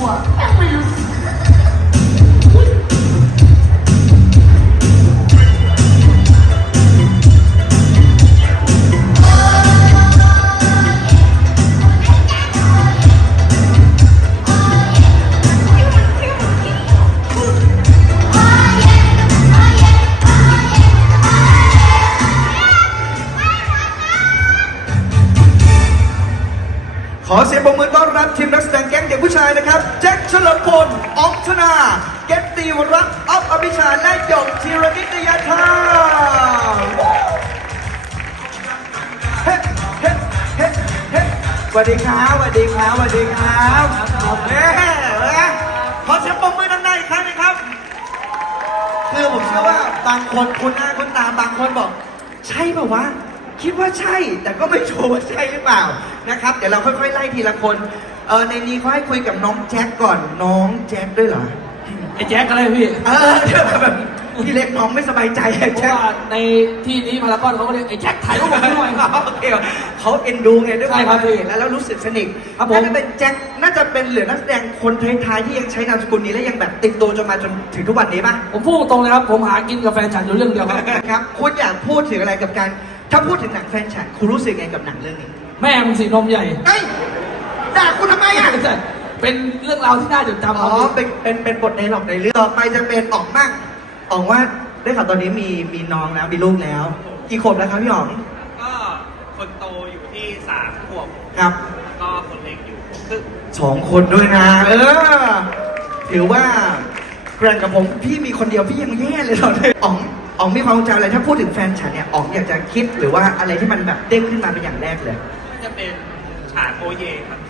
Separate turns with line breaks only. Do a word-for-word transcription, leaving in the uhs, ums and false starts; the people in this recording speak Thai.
ตัวยังไม่รู้สึก
ขอเสียงปรบมือต้อนรับทีมนักแสดงแก๊งเด็กผู้ชายนะครับแจ็คเฉลิมพลอ๋องธนาเกตตีวรักษ์อ๊อฟอภิชาและหยกธีรนิตยธรรมเฮ้เฮ้เฮ้เฮ้สวัสดีครับสวัสดีครับสวัสดีครับเฮ้ขอเสียงปรบมือดังๆอีกครั้งหนึงครับคือผมเชื่อว่าบางคนคุ้นหน้าคุ้นตาบางคนบอกใช่เปล่าวะคิดว่าใช่แต่ก็ไม่ชัวร์ว่าใช่หรือเปล่านะครับเดี๋ยวเราค่อยๆไล่ทีละคนเออในนี้เขาให้คุยกับน้องแจ็คก่อนน้องแจ็คด้วยเหรอ
ไอ้แจ็คอะไรพี่
เออเดี๋ยวแบบพี่เล็กน้องไม่สบายใจไอ้
เพ
แจ็ค
ราะว่าในที่นี้พารากอนเขาก็เรียกไอ้แจ็คถ่ายรูปผมด้วย
โอเคเขาเอ็นดูไงด้วยความ
ใช่ครับพี่
เห็นแล้วแล้วรู้สึกสนิท
ครับผม
น่าจะเป็นแจ็คน่าจะเป็นเหลือนักแสดงคนท้ายๆที่ยังใช้นามสกุลนี้และยังแบบติดตัวจนมาจนถึงทุกวันนี้ป่ะ
ผมพูดตรงเลยครับ ผมหากินกับแฟนฉันอยู่เรื่องเดียวครับ
ครับคุณอยากพูดถึงอะไรกับการถ้าพูดถึงหนังแฟนฉันคุณรู้สึกไงกับหนังเรื่องนี้
แม่มึงสีนมใหญ่
เฮ้ยด่าคุณทำไมอ่ะ
เป็นเรื่องราวที่น่าจดจำค
อ๋
รั
อบ เป็นเป็นเป็นบทในหลอกในเรื่องต่อไปจะเป็นอ๋องมากอ๋องว่าได้ข่าวตอนนี้มีมีน้องแล้วมีลูกแล้วกี่ขวบแล้วครับพี่อ๋อง
ก็คนโตอยู่ที่สามขวบ
ครับ
ก็คนเล็กอยู่ซึ่ง
สองคนด้วยนะเออถือว่าแกร่งกับผมพี่มีคนเดียวพี่ยังแย่เลยตอนนี้อ๋องอ๋องมีความจำอะไรถ้าพูดถึงแฟนฉันเนี่ยอ๋องอยากจะคิดหรือว่าอะไรที่มันแบบเด้งขึ้นมาเป็นอย่างแรกเลย
ก็จะเป็นฉากโอเยครับ